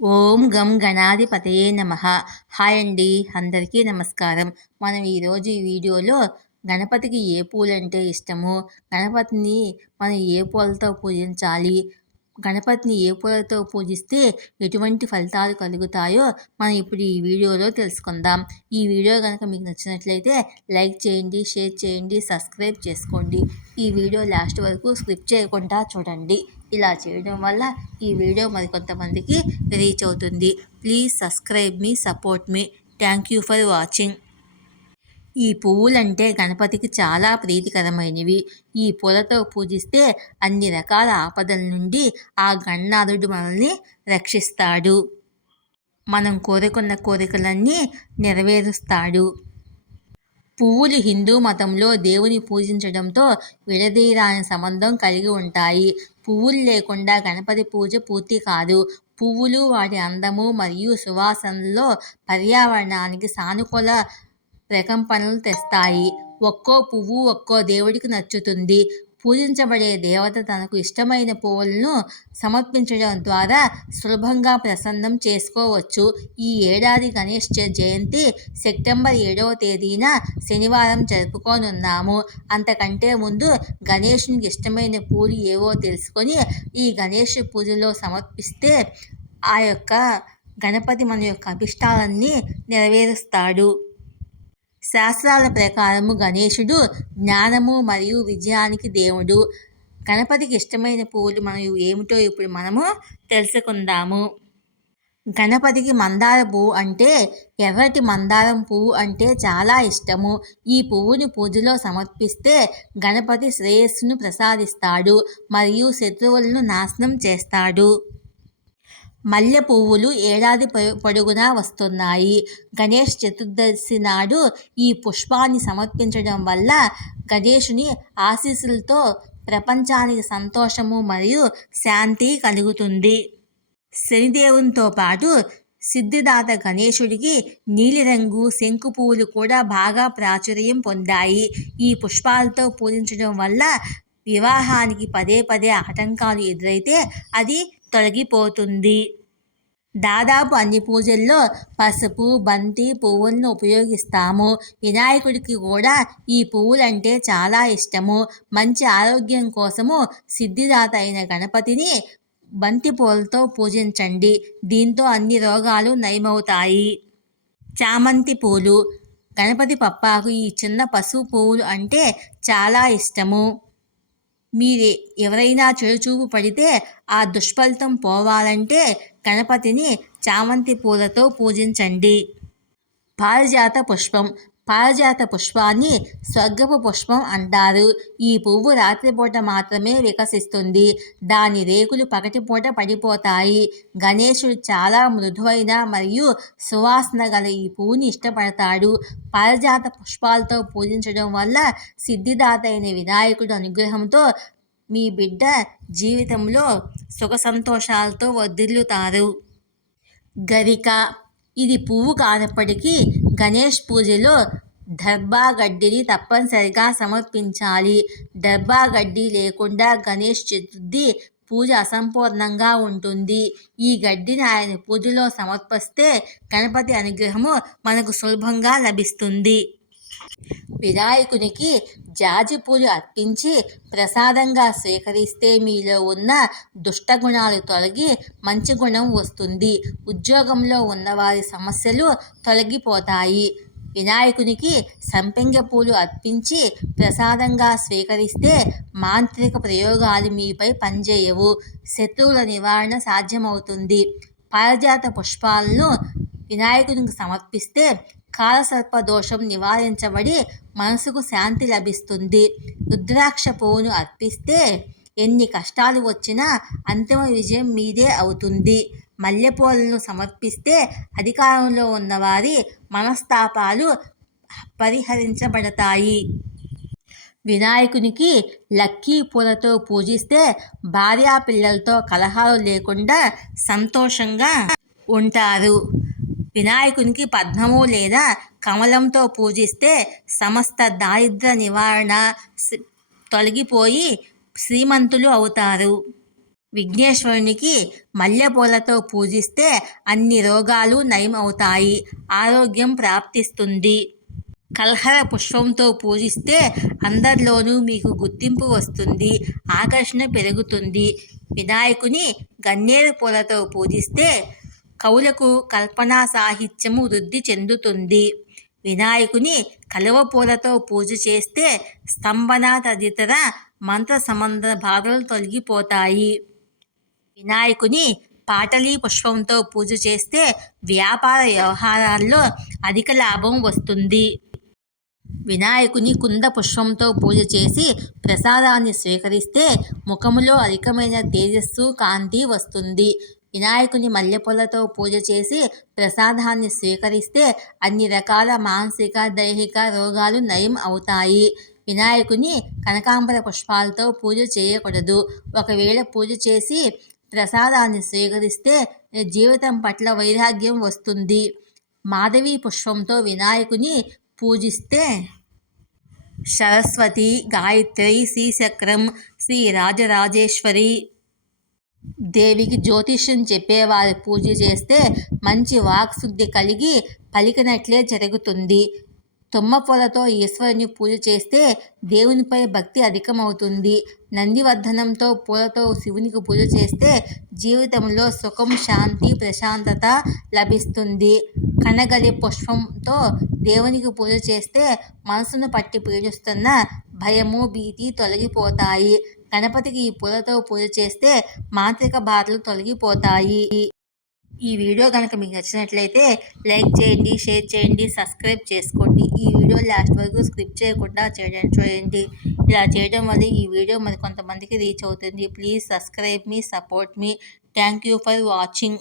ఓం గం గణాధిపతయే నమ. హాయ్ అండి అందరికీ నమస్కారం. మనం ఈరోజు ఈ వీడియోలో గణపతికి ఏ పూలంటే ఇష్టము? గణపతిని మనం ఏ పూలతో పూజించాలి? గణపతిని ఏ పూలతో పూజిస్తే ఎటువంటి ఫలితాలు కలుగుతాయో మనం ఇప్పుడు ఈ వీడియోలో తెలుసుకుందాం. ఈ వీడియో కనుక మీకు నచ్చినట్లయితే లైక్ చేయండి షేర్ చేయండి సబ్స్క్రైబ్ చేసుకోండి. ఈ వీడియో లాస్ట్ వరకు స్క్రిప్ట్ చేయకుండా చూడండి. ఇలా చేయడం వల్ల ఈ వీడియో మరికొంతమందికి రీచ్ అవుతుంది. ప్లీజ్ సబ్స్క్రైబ్ మీ support me. Thank you for watching. ఈ పువ్వులంటే గణపతికి చాలా ప్రీతికరమైనవి. ఈ పూలతో పూజిస్తే అన్ని రకాల ఆపదల నుండి ఆ గణనాథుడు మనల్ని రక్షిస్తాడు. మనం కోరుకున్న కోరికలన్నీ నెరవేరుస్తాడు. పువ్వులు హిందూ మతంలో దేవుని పూజించడంతో విడదీరాని సంబంధం కలిగి ఉంటాయి. పువ్వులు లేకుండా గణపతి పూజ పూర్తి కాదు. పువ్వులు వాటి అందము మరియు సువాసనలో పర్యావరణానికి సానుకూల ప్రకంపనలు తెస్తాయి. ఒక్కో పువ్వు ఒక్కో దేవుడికి నచ్చుతుంది. పూజించబడే దేవత తనకు ఇష్టమైన పువ్వులను సమర్పించడం ద్వారా సులభంగా ప్రసన్నం చేసుకోవచ్చు. ఈ ఏడాది గణేష్ జయంతి సెప్టెంబర్ ఏడవ తేదీన శనివారం జరుపుకోనున్నాము. అంతకంటే ముందు గణేషునికి ఇష్టమైన పూలు ఏవో తెలుసుకొని ఈ గణేష్ పూజలో సమర్పిస్తే ఆ యొక్క గణపతి మన యొక్క అభిష్టాలన్నీ నెరవేరుస్తాడు. శాస్త్రాల ప్రకారము గణేశుడు జ్ఞానము మరియు విజయానికి దేవుడు. గణపతికి ఇష్టమైన పువ్వులు మనం ఏమిటో ఇప్పుడు మనము తెలుసుకుందాము. గణపతికి మందార పువ్వు అంటే ఎర్రటి మందారం పువ్వు అంటే చాలా ఇష్టము. ఈ పువ్వుని పూజలో సమర్పిస్తే గణపతి శ్రేయస్సును ప్రసాదిస్తాడు మరియు శత్రువులను నాశనం చేస్తాడు. మల్లె పువ్వులు ఏడాది పొడుగునా వస్తున్నాయి. గణేష్ చతుర్దశి నాడు ఈ పుష్పాన్ని సమర్పించడం వల్ల గణేషుని ఆశీస్సులతో ప్రపంచానికి సంతోషము మరియు శాంతి కలుగుతుంది. శనిదేవునితో పాటు సిద్ధిదాత గణేశుడికి నీలిరంగు శంకు పువ్వులు కూడా బాగా ప్రాచుర్యం పొందాయి. ఈ పుష్పాలతో పూజించడం వల్ల వివాహానికి పదే పదే ఆటంకాలు ఎదురైతే అది తొలగిపోతుంది. దాదాపు అన్ని పూజల్లో పసుపు బంతి పువ్వులను ఉపయోగిస్తాము. వినాయకుడికి కూడా ఈ పువ్వులంటే చాలా ఇష్టము. మంచి ఆరోగ్యం కోసము సిద్ధిదాత అయిన గణపతిని బంతి పూలతో పూజించండి. దీంతో అన్ని రోగాలు నయమవుతాయి. చామంతి పూలు. గణపతి పప్పాకు ఈ చిన్న పసుపు పువ్వులు అంటే చాలా ఇష్టము. మీరే ఎవరైనా చెడుచూపు పడితే ఆ దుష్ఫలితం పోవాలంటే గణపతిని చామంతి పూలతో పూజించండి. పారిజాత పుష్పం పారిజాత పుష్పాన్ని స్వర్గపు పుష్పం అంటారు. ఈ పువ్వు రాత్రిపూట మాత్రమే వికసిస్తుంది. దాని రేకులు పగటిపూట పడిపోతాయి. గణేశుడు చాలా మృదువైన మరియు సువాసన గల ఈ పువ్వుని ఇష్టపడతాడు. పారిజాత పుష్పాలతో పూజించడం వల్ల సిద్ధిదాత అయిన వినాయకుడు అనుగ్రహంతో మీ బిడ్డ జీవితంలో సుఖ సంతోషాలతో వర్ధిల్లుతారు. గరిక ఇది పువ్వు కానప్పటికీ గణేష్ పూజలో దర్భా గడ్డిని తప్పనిసరిగా సమర్పించాలి. దర్భా గడ్డి లేకుండా గణేష్ చతుర్థి పూజ అసంపూర్ణంగా ఉంటుంది. ఈ గడ్డిని ఆయన పూజలో సమర్పిస్తే గణపతి అనుగ్రహము మనకు సులభంగా లభిస్తుంది. వినాయకునికి జాజి పూలు అర్పించి ప్రసాదంగా స్వీకరిస్తే మీలో ఉన్న దుష్టగుణాలు తొలగి మంచి గుణం వస్తుంది. ఉద్యోగంలో ఉన్నవారి సమస్యలు తొలగిపోతాయి. వినాయకునికి సంపెంగ పూలు అర్పించి ప్రసాదంగా స్వీకరిస్తే మాంత్రిక ప్రయోగాలు మీపై పనిచేయవు. శత్రువుల నివారణ సాధ్యమవుతుంది. పారిజాత పుష్పాలను వినాయకునికి సమర్పిస్తే కాలసర్ప దోషం నివారించబడి మనసుకు శాంతి లభిస్తుంది. రుద్రాక్ష పువ్వును అర్పిస్తే ఎన్ని కష్టాలు వచ్చినా అంతిమ విజయం మీదే అవుతుంది. మల్లెపూలను సమర్పిస్తే అధికారంలో ఉన్నవారి మనస్తాపాలు పరిహరించబడతాయి. వినాయకునికి లక్కీ పూలతో పూజిస్తే భార్యా పిల్లలతో కలహాలు లేకుండా సంతోషంగా ఉంటారు. వినాయకునికి పద్మము లేదా కమలంతో పూజిస్తే సమస్త దారిద్ర నివారణ తొలగిపోయి శ్రీమంతులు అవుతారు. విఘ్నేశ్వరునికి మల్లెపూలతో పూజిస్తే అన్ని రోగాలు నయం అవుతాయి ఆరోగ్యం ప్రాప్తిస్తుంది. కల్హర పుష్పంతో పూజిస్తే అందరిలోనూ మీకు గుర్తింపు వస్తుంది ఆకర్షణ పెరుగుతుంది. వినాయకుని గన్నేరు పూలతో పూజిస్తే కవులకు కల్పనా సాహిత్యము వృద్ధి చెందుతుంది. వినాయకుని కలువపూలతో పూజ చేస్తే స్తంభన తదితర మంత్ర సంబంధ బాధలు తొలగిపోతాయి. వినాయకుని పాటలీ పుష్పంతో పూజ చేస్తే వ్యాపార వ్యవహారాల్లో అధిక లాభం వస్తుంది. వినాయకుని కుంద పుష్పంతో పూజ చేసి ప్రసాదాన్ని స్వీకరిస్తే ముఖములో అధికమైన తేజస్సు కాంతి వస్తుంది. వినాయకుని మల్లెపూలతో పూజ చేసి ప్రసాదాన్ని స్వీకరిస్తే అన్ని రకాల మానసిక దైహిక రోగాలు నయం అవుతాయి. వినాయకుని కనకాంబర పుష్పాలతో పూజ చేయకూడదు. ఒకవేళ పూజ చేసి ప్రసాదాన్ని స్వీకరిస్తే జీవితం పట్ల వైరాగ్యం వస్తుంది. మాధవి పుష్పంతో వినాయకుని పూజిస్తే సరస్వతి గాయత్రి శ్రీచక్రం శ్రీ రాజరాజేశ్వరి దేవికి జ్యోతిష్యం చెప్పేవారు పూజ చేస్తే మంచి వాక్శుద్ధి కలిగి పలికినట్లే జరుగుతుంది. తుమ్మ పొలతో ఈశ్వరుని పూజ చేస్తే దేవునిపై భక్తి అధికమవుతుంది. నందివర్ధనంతో పూలతో శివునికి పూజ చేస్తే జీవితంలో సుఖం శాంతి ప్రశాంతత లభిస్తుంది. కనగలి పుష్పంతో దేవునికి పూజ చేస్తే మనసును పట్టి పీడిస్తున్న భయము భీతి తొలగిపోతాయి. గణపతికి ఈ పూలతో పూజ చేస్తే మాంత్రిక బాధలు తొలగిపోతాయి. ఈ వీడియో కనుక మీకు నచ్చినట్లయితే లైక్ చేయండి షేర్ చేయండి సబ్స్క్రైబ్ చేసుకోండి. ఈ వీడియో లాస్ట్ వరకు స్క్రిప్ట్ చేయకుండా చేయడం చూడండి. ఇలా చేయడం వల్ల ఈ వీడియో మరి కొంతమందికి రీచ్ అవుతుంది. ప్లీజ్ సబ్స్క్రైబ్ మీ support me. Thank you for watching.